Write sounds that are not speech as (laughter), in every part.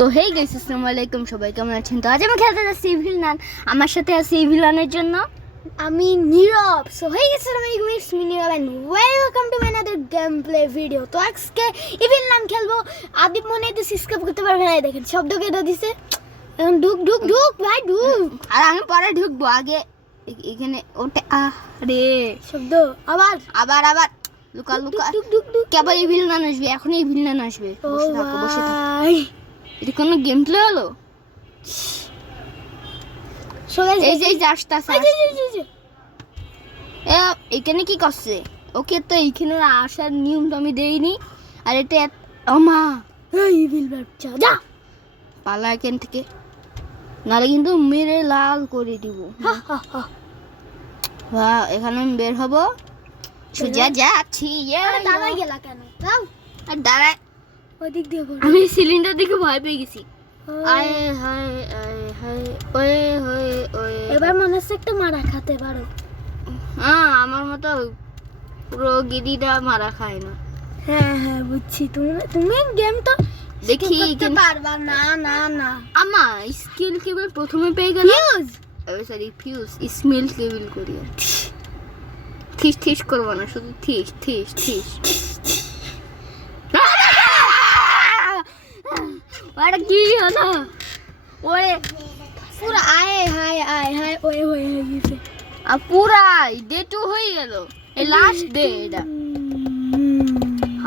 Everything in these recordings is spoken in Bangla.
তো হেই গাইস আসসালামু আলাইকুম সবাই কেমন আছেন? তো আজ আমি খেলতে যাচ্ছি ইভিল নান আমার সাথে আছে ইভিল নানের জন্য। আমি নীরব। সো হয়ে গেছে আমি it's me Nirab and welcome to my another gameplay video তো আজকে ইভিল নাম খেলব। আদিপ মনে হয় স্কিপ করতে পারবে না। দেখেন শব্দ কেটে দিছে। এখন ঢুক ঢুক ঢুক ভাই ঢুক। আর আমি পরে ঢুকবো। আগে এখানে ওটে আরে শব্দ আবার। আবার আবার। লুকা লুকা। ঢুক কেবল ইভিল নান আসবে। এখন ইভিল নান আসবে। ও বসে থাকো বসে থাকো। এটা কোনো গেম প্লে হলো এই যে আসতেছে এখানে কি করছে? ওকে তো এইখানে আসার নিয়ম তো আমি দেইনি। আর এটা এত- ও মা! এই ইভিল বাচ্চা যা। পালা এখান থেকে। নাহলে কিন্তু মেরে লাল করে দিব। হা হা হা। বা এখানে আমি বের হব। সোজা যাচ্ছি ইয়ে। গেলা কেন? যাও। আর দাঁড়া ওই দিক দিয়ে। আমি সিলিন্ডার দেখে ভয় পেয়ে গেছি। আয় হায় আয় হায় ওয়ে হয়ে ওয়ে। এবার মনে হচ্ছে একটা মারা খাতে পারো। হ্যাঁ আমার মতো পুরো গিরিটা মারা খায় না। হ্যাঁ হ্যাঁ বুঝছি। তুমি তুমি গেম তো দেখি পারবা। না না না। আমা স্কিল কেবল প্রথমে পেয়ে গেল ফিউজ সরি ফিউজ স্মেল কেবল করি। (laughs) থিস থিস করব না শুধু থিস থিস থিস ওটা কি হলো? ওরে পুরো আয় হায় আয় হায় ওয়ে হয়ে গেছে। আর পুরাই ডে টু হয়ে গেল। এই লাস্ট ডে এটা।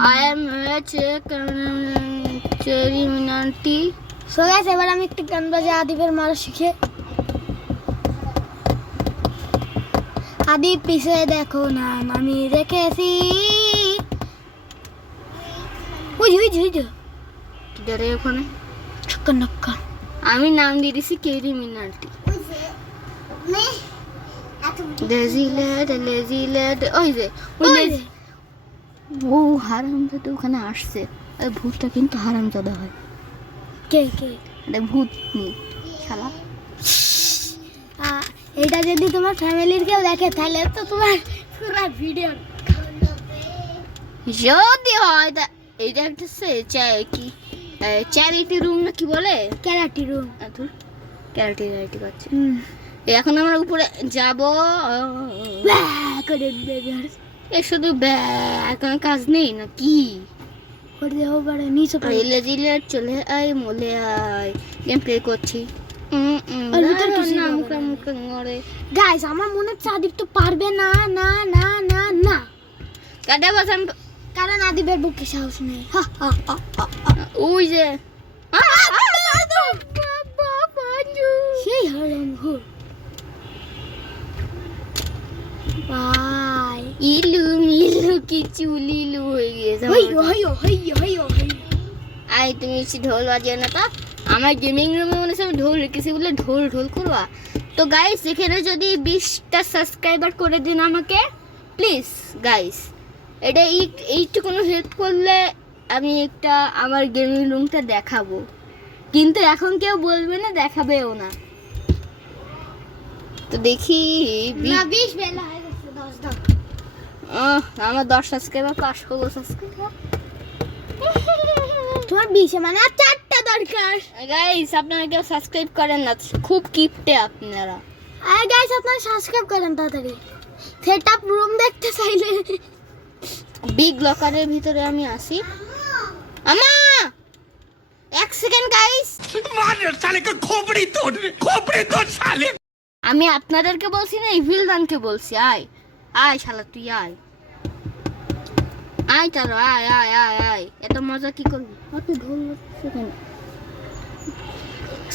I am Cherry Minati so guys এবার আমি একটু গান বাজে আদিবের মারা শিখে। আদিব পিছে দেখো নাম আমি রেখেছি। ওই ওই ওই ওখানে ছক্কা নক্কা। আমি নাম দিয়ে দিছি Carry Minati lazy lad lazy lad ওই যে ওই ওই লেজি ও হারামজাদা ওখানে আসছে। আরে ভূতটা কিন্তু হারামজাদা হয়। কে কে? আরে ভূত নেই শালা। এটা যদি তোমার ফ্যামিলির কেউ দেখে তাহলে তো তোমার পুরো ভিডিও। যদি হয় তা এইটা একটা সে চাই কি? চ্যারিটি রুম না কি বলে? ক্যারাটি রুম ক্যারিটি রাইটি করছে। এখন আমরা উপরে যাব। করে এ শুধু কোনো কাজ নেই না কি? করে দেবো পারে নিচে লেজি লেট চলে আয় মলে আয়। গেম প্লে করছি। গাইস আমার মনে হচ্ছে আদিব তো পারবে না না না না না। কাটা বাসান কারণ আদিবের বুকে সাহস নেই। হা, হা, হা, হা। ওই যে। সেই হরম হুর ভাই ইলু মিলু কিছু লিলু হয়ে গেছে হইয়ো হইয়ো হইয়ো হইয়ো আই তুমি এসে ঢোল বাজিয়ে না তো। আমার গেমিং রুমে মনে হচ্ছে আমি ঢোল রেখেছি বলে ঢোল ঢোল করবা। তো গাইস এখানে যদি বিশটা সাবস্ক্রাইবার করে দিন আমাকে প্লিজ গাইস এটা এই এইটুকুনো হেল্প করলে আমি একটা আমার গেমিং রুমটা দেখাবো। কিন্তু এখন কেউ বলবে না দেখাবেও না। তো দেখি না বিশ বেলা হয়ে গেছে দশ দাও। আমার দশ সাবস্ক্রাইবার পাঁচ ষোলো সাবস্ক্রাইবার (laughs) তোমার বিশে মানে আর চারটা দরকার। গাইস আপনারা কেউ সাবস্ক্রাইব করেন না খুব কিপটে আপনারা। আর গাইস আপনারা সাবস্ক্রাইব করেন তাড়াতাড়ি। সেট আপ রুম দেখতে চাইলে। বিগ লকারের ভিতরে আমি আসি। আমা এক সেকেন্ড গাইস খোপড়ি তোর খোপড়ি তোর শালে। আমি আপনাদেরকে বলছি না ইভিল ভিলদানকে বলছি আয়। আয় শালা তুই আয়। আয় তার আয় আয় আয় আয়। এত মজা কি করবি? তুই ঢোল সেখানে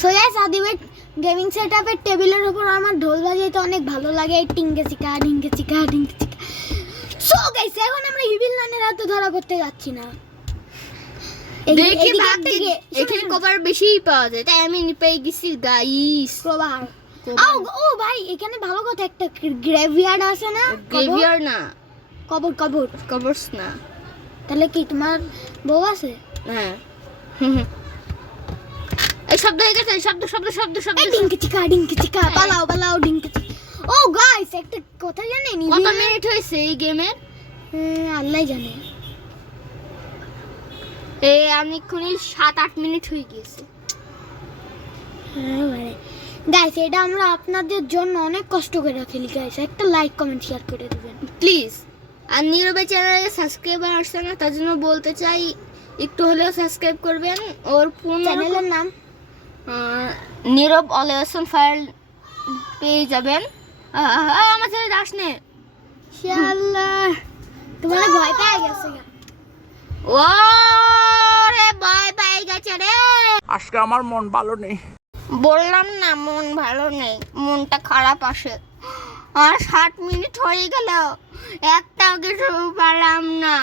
সো গাইস আদিবের গেমিং সেটআপের টেবিলের উপর আমার ঢোল বাজাইতে অনেক ভালো লাগে। টিঙ্গে চিকা ডিঙ্গে চিকা ডিঙ্গে চিকা। সো গাইস এখন আমরা ইভিল নানের হাতে ধরা করতে যাচ্ছি না। দেখি ভাগ শোনো, এখানে কভার বেশিই পাওয়া যায়। তাই আমি পেয়ে গেছি গাইস প্রবাহ ও ভাই এখানে ভালো কথা একটা গ্রেভিয়ার্ড আছে না? গ্রেভিয়ার না। কবর কবর। কভার্স না। তাহলে কি তোমার বউ আছে? হ্যাঁ। (laughs) এই শব্দ হয়ে গেছে শব্দ শব্দ শব্দ শব্দ। ডিঙ্কে চিকা ডিঙ্কে চিকা পালাও পালাও ডিঙ্কে ও গাইস একটা কথা জানেন? কত মিনিট হয়েছে এই গেমের আল্লাহ জানে। এই আমি এক্ষুনি সাত আট মিনিট হয়ে গিয়েছে। গাইস এটা আমরা আপনাদের জন্য অনেক কষ্ট করে খেলি গাইস একটা লাইক কমেন্ট শেয়ার করে দিবেন। প্লিজ আর নীরবে চ্যানেলে সাবস্ক্রাইবার আসছে না তার জন্য বলতে চাই একটু হলেও সাবস্ক্রাইব করবেন। ওর পনেরো চ্যানেলের নাম? নীরব অলেসন ফাইল পেয়ে যাবেন। আমার ছেলে যাস নে। তোমার ভয় পেয়ে গেছে ও গেছে রে। আজকে আমার মন ভালো নেই। বললাম না মন ভালো নেই মনটা খারাপ আসে আর ষাট মিনিট হয়ে গেল একটাও কিছু পারলাম না।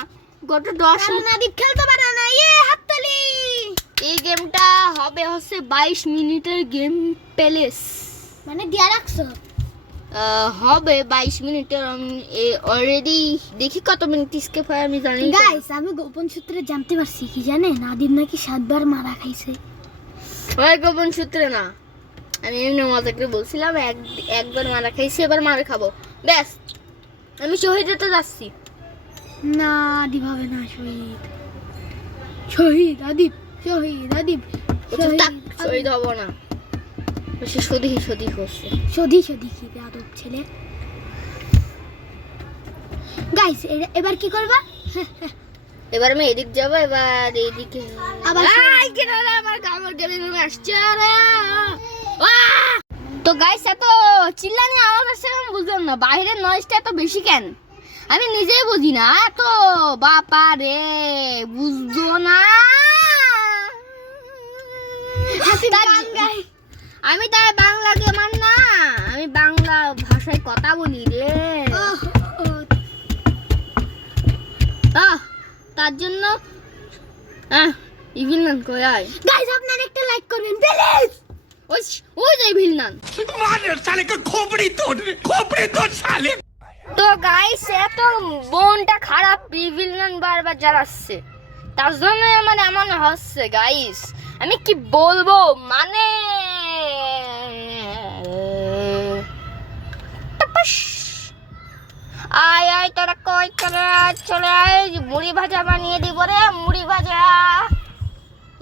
গত দশ কারণ নাদিব খেলতে পারে না ইয়ে হাততালি। এই গেমটা হবে হচ্ছে বাইশ মিনিটের গেম প্যালেস মানে দিয়া রাখছো? হবে বাইশ মিনিটের আমি অলরেডি দেখি কত মিনিট স্কেপ হয় আমি জানি গাইস আমি গোপন সূত্রে জানতে পারছি কি জানে নাদিব নাকি সাতবার মারা খাইছে। ওই গোপন সূত্রে না। আমি এমনি মজা করে বলছিলাম এক একবার মারা খাইছি এবার মারা খাব। ব্যাস আমি শহীদ হতে যাচ্ছি। না আদিব হবে না শহীদ। শহীদ আদিব শহীদ আদিব শহীদ হব না। সে সদি সদি করছে। সদি সদি কি আদব ছেলে? গাইস এবার কি করবা? এবার আমি এদিক যাব এবার এইদিকে। আবার আমার কামড় গেলে আসছে। তো গাইস এত চিল্লানি আওয়াজ আসছে কেন বুঝলাম না? বাইরের নয়েজটা এত বেশি কেন? আমি নিজেই বুঝি না। এত বাপা রে বুঝতো না। আমি তাই বাংলা মান না। আমি বাংলা ভাষায় কথা বলি রে। তার জন্য ইভিল নান কোয়াই গাইস আপনারা একটা লাইক করবেন প্লিজ ইভিল নান কে খোপড়ি তোর খোপড়ি তোর তো গাইস এত বোনটা খারাপ ইভিল নান বারবার জ্বালাচ্ছে। তার জন্য মানে এমন হচ্ছে গাইস আমি কি বলব? মানে আয় আয় তোরা কই? চলে আয় চলে আয়। মুড়ি ভাজা বানিয়ে দিব রে মুড়ি ভাজা।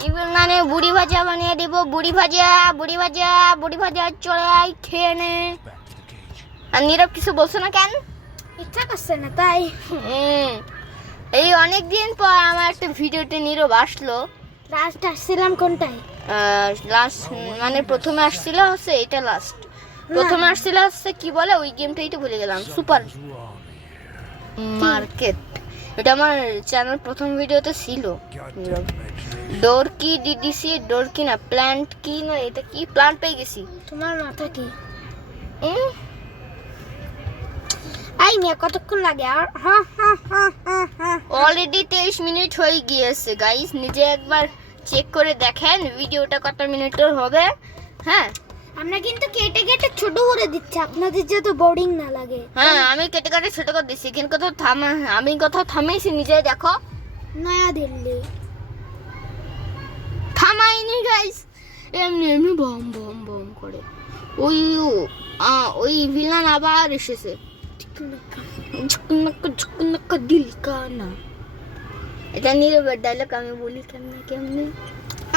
ইভিলনানে বুড়ি ভাজা বানিয়ে দিব বুড়ি ভাজা বুড়ি ভাজা বুড়ি ভাজা চলে আয় খেয়ে নে। আর নীরব কিছু বলছো না কেন? ইচ্ছা করছে না তাই। এই অনেক দিন পর আমার একটা ভিডিওতে নীরব আসলো। লাস্ট আসছিলাম কোনটায়? লাস্ট মানে প্রথমে আসছিল হচ্ছে এটা লাস্ট প্রথমে আসছিল হচ্ছে কি বলে ওই গেমটাই তো ভুলে গেলাম সুপার মার্কেট। এটা আমার চ্যানেল প্রথম ভিডিওতে ছিল। ডোর কি ডিডিসি ডোর কি না প্ল্যান্ট কি না এটা কি? প্ল্যান্ট পেয়ে গেছি। তোমার মাথা কি? আই মিয়া কতক্ষণ লাগে? আর অলরেডি তেইশ মিনিট হয়ে গিয়েছে গাইস নিজে একবার চেক করে দেখেন ভিডিওটা কত মিনিটের হবে। হ্যাঁ? আমরা কিন্তু কেটে কেটে ছোট করে দিচ্ছি আপনাদের যাতে বোরিং না লাগে। হ্যাঁ আমি কেটে কেটে ছোট করে দিচ্ছি কিন্তু কোথাও থামা আমি কোথাও থামাইছি নিজে দেখো। নয়া দিল্লি। থামাইনি গাইস এমনি এমনি বম বম বম করে। ওই ওই ভিলান আবার এসেছে। ঝুকনাক্কা ঝুকনাক্কা দিল কানা এটা নীরবের ডায়লগ আমি বলি কেমনে কেমনে?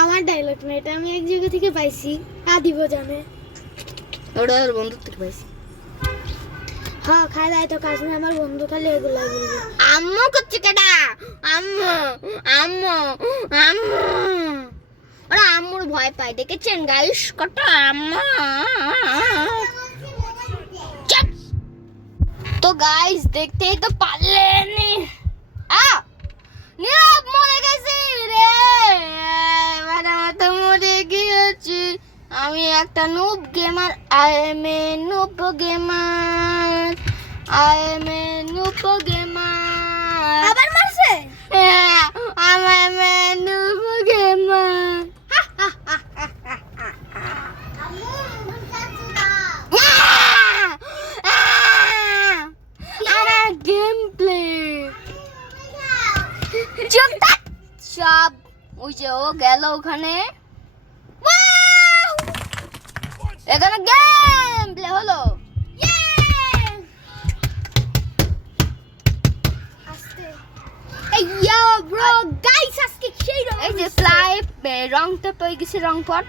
আমার ডায়লগ না এটা আমি এক জায়গা থেকে পাইছি। আদিব জানে। ওটা ওর বন্ধু থেকে পাইছি। হ্যাঁ খাই দায় তো কাজ নেই আমার বন্ধু খালি এগুলো বলবে। আম্মু করছে কেডা? আম্মু আম্মু আম্মু। ওরা আম্মুর ভয় পায় দেখেছেন? গাইস কত আম্মা। তো গাইস দেখতেই তো পারলেন একটা noob gamer I am a noob gamer I am a noob gamer আবার মারছে? হ্যাঁ, আমার নুব গেমার গেম প্লে চুপ সব ওই যে ও গেল ওখানে। এখানে গেম প্লে হলো এই সেই যে রংটা পেয়ে গেছে রং পট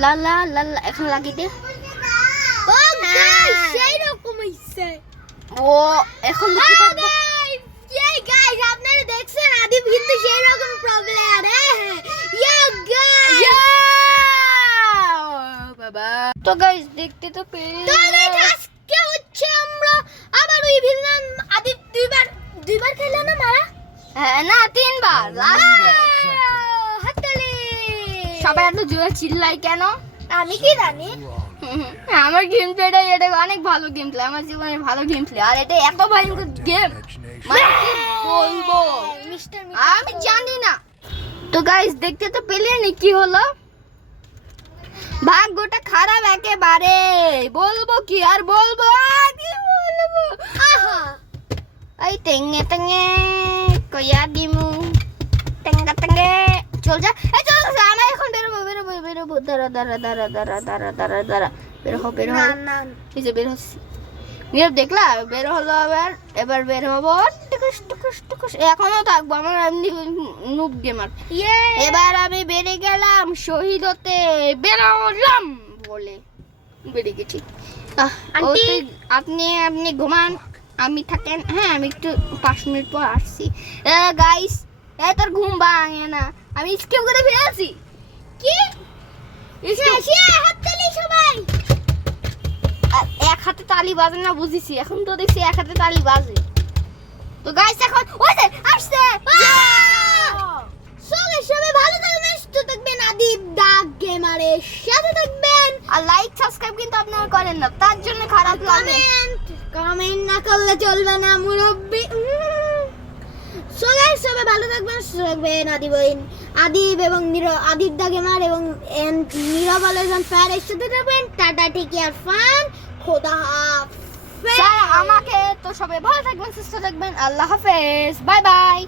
লা লা লা লা এখন লাগিয়ে দে। ও হ্যাঁ। গাইস সেই রকম হইছে। ও এখন। এই গাইস আপনারা দেখছেন আদিব কিন্তু সেই রকম প্রবলেম হ্যাঁ ইয়া গাইস বাবা। তো গাইস দেখতে তো পেয়ে তো গাইস আজকে হচ্ছে আমরা আবার ওই ভিলেন আদিব দুইবার দুইবার খেলে না মারা? হ্যাঁ না তিনবার। লাস্টে হাততালি। সবাই এত জোরে চিল্লাই কেন? আমি কি জানি? আমার গেম প্লেটা এটা অনেক ভালো গেম প্লে আমার জীবনে ভালো গেম প্লে আর এটা এত ভয়ঙ্কর গেম মানে কি বলব? আমি জানি না। তো গাইস দেখতে তো পেলেনি কি হলো? ভাগ্যটা খারাপ একেবারে। বলব কি আর বলব? কি বলব। আহা। এই তেঙ্গে তেঙ্গে কয়া দিমু। টেঙ্গা টেঙ্গে। চল যা। এই চল যা আমরা এখন বেরোবো বেরোবো বেরোবো। দাঁড়া দাঁড়া দাঁড়া দাঁড়া দাঁড়া দাঁড়া দাঁড়া। বের হো বের হো। এই যে বের হচ্ছি। নীরব দেখলা? বের হলো আবার। এবার বের হব। টুকুস টুকুস টুকুস। এখনও থাকব আমার এমনি নুব গেমার ইয়ে এবার আমি বেড়ে গেলাম শহীদ হতে বেরোলাম বলে। বেড়ে গেছি। আপনি আপনি ঘুমান আমি থাকেন। হ্যাঁ আমি একটু পাঁচ মিনিট পর আসছি। গাইস এ তোর ঘুম ভাঙে না। আমি স্কিপ করে কি? হাততালি সবাই! আর এক হাতে তালি বাজে না বুঝেছি এখন তো দেখছি এক হাতে তালি বাজে। তো গাইস এখন ওই যে আসছে। সবাই সবাই ভালো থাকবেন সুস্থ থাকবেন আদিব ডাক গেমারের সাথে থাকবেন। আর লাইক সাবস্ক্রাইব কিন্তু আপনারা করেন না তার জন্য খারাপ লাগে। কমেন্ট কমেন্ট না করলে চলবে না মুরব্বি। সবাই সবাই ভালো থাকবেন সুস্থ থাকবেন আদিব আদিব এবং নীরব আদিব দা গেমার এবং and নীরব আলোচন ফায়ারের সাথে থাকবেন। টাটা টেক কেয়ার ফান খোদা স্যার আমাকে তো সবাই ভালো থাকবেন সুস্থ থাকবেন। আল্লাহ হাফেজ। Bye bye.